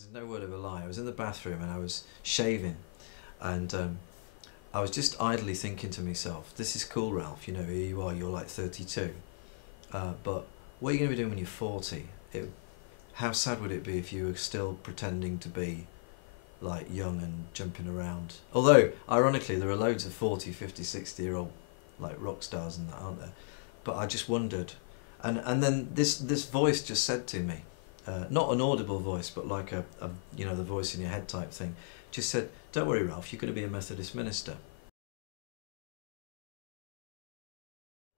This is no word of a lie. I was in the bathroom and I was shaving, and I was just idly thinking to myself, this is cool, Ralph, you know, here you are, you're like 32, but what are you going to be doing when you're 40? How sad would it be if you were still pretending to be like young and jumping around? Although, ironically, there are loads of 40, 50, 60-year-old like rock stars and that, aren't there? But I just wondered, and then this voice just said to me, not an audible voice, but like a you know, the voice in your head type thing, just said, don't worry, Ralph, you're going to be a Methodist minister.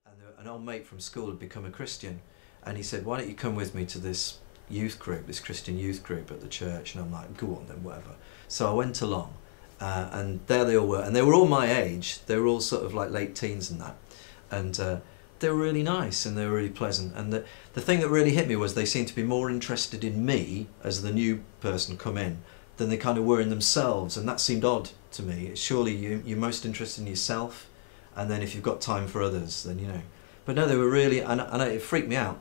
And an old mate from school had become a Christian, and he said, why don't you come with me to this youth group, this Christian youth group at the church? And I'm like, go on then, whatever. So I went along, and there they all were, and they were all my age. They were all sort of like late teens and that, and they were really nice and they were really pleasant. And the thing that really hit me was they seemed to be more interested in me as the new person come in than they kind of were in themselves, and that seemed odd to me. Surely you're most interested in yourself, and then if you've got time for others, then you know. But no, they were really, and it freaked me out,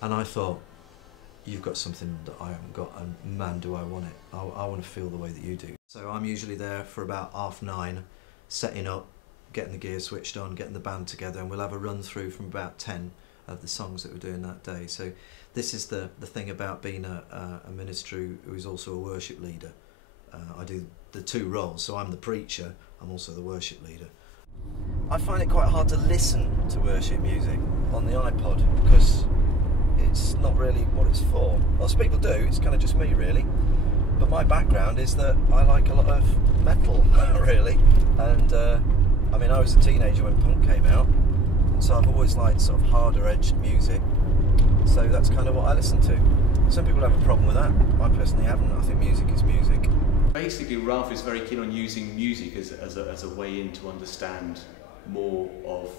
and I thought, you've got something that I haven't got, and man, do I want it. I want to feel the way that you do. So I'm usually there for about 9:30, setting up, getting the gear switched on, getting the band together, and we'll have a run through from about 10 of the songs that we're doing that day. So this is the thing about being a minister who is also a worship leader. I do the two roles, so I'm the preacher, I'm also the worship leader. I find it quite hard to listen to worship music on the iPod because it's not really what it's for. Lots of people do, it's kind of just me really. But my background is that I like a lot of metal, really. And I mean, I was a teenager when punk came out, so I've always liked sort of harder edged music. So that's kind of what I listen to. Some people have a problem with that. I personally haven't. I think music is music. Basically, Ralph is very keen on using music as a way in to understand more of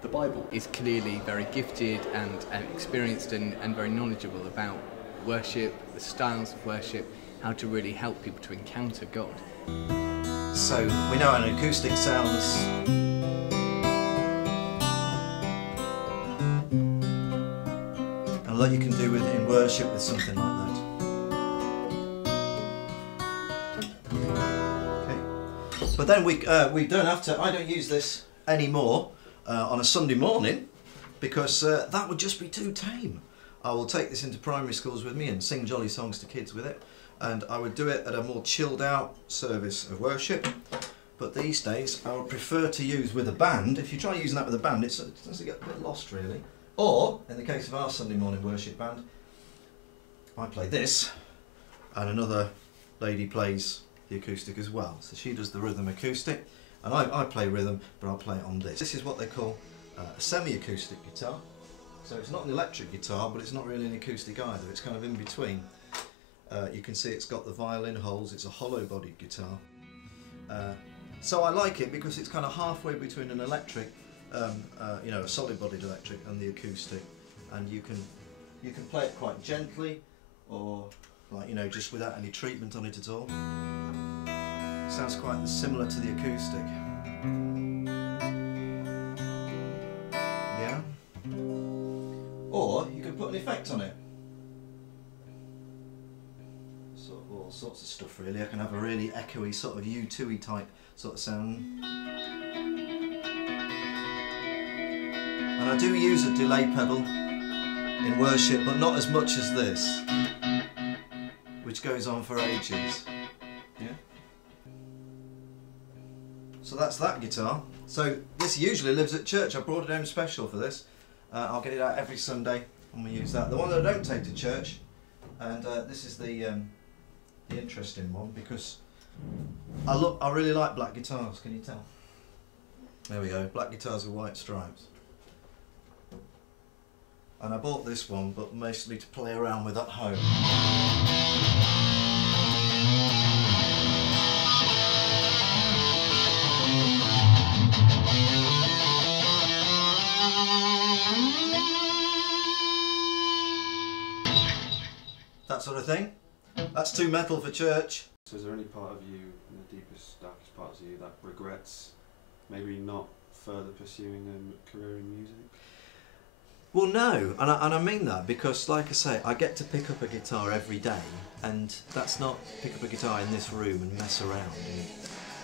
the Bible. He's clearly very gifted and experienced and very knowledgeable about worship, the styles of worship, how to really help people to encounter God. So we know an acoustic sounds and a lot you can do with it in worship with something like that. Okay. But then we don't have to. I don't use this anymore on a Sunday morning because that would just be too tame. I will take this into primary schools with me and sing jolly songs to kids with it, and I would do it at a more chilled out service of worship. But these days I would prefer to use with a band. If you try using that with a band, it tends to get a bit lost really. Or, in the case of our Sunday morning worship band, I play this and another lady plays the acoustic as well. So she does the rhythm acoustic and I play rhythm, but I'll play it on this. This is what they call a semi-acoustic guitar. So it's not an electric guitar, but it's not really an acoustic either. It's kind of in between. You can see it's got the violin holes. It's a hollow-bodied guitar. So I like it because it's kind of halfway between an electric, you know, a solid-bodied electric and the acoustic. And you can play it quite gently, or like, you know, just without any treatment on it at all. Sounds quite similar to the acoustic. Yeah. Or you can put an effect on it. Sort of all sorts of stuff really. I can have a really echoey sort of U2-y type sort of sound. And I do use a delay pedal in worship, but not as much as this, which goes on for ages. Yeah. So that's that guitar. So this usually lives at church. I brought it home special for this. I'll get it out every Sunday and we use that. The one that I don't take to church, and this is the interesting one because I really like black guitars. Can you tell? There we go. Black guitars with white stripes. And I bought this one, but mostly to play around with at home. That sort of thing. That's too metal for church. So is there any part of you, in the deepest, darkest parts of you, that regrets maybe not further pursuing a career in music? Well, no, and I mean that because, like I say, I get to pick up a guitar every day, and that's not pick up a guitar in this room and mess around.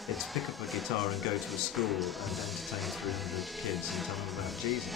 It's pick up a guitar and go to a school and entertain 300 kids and tell them about Jesus.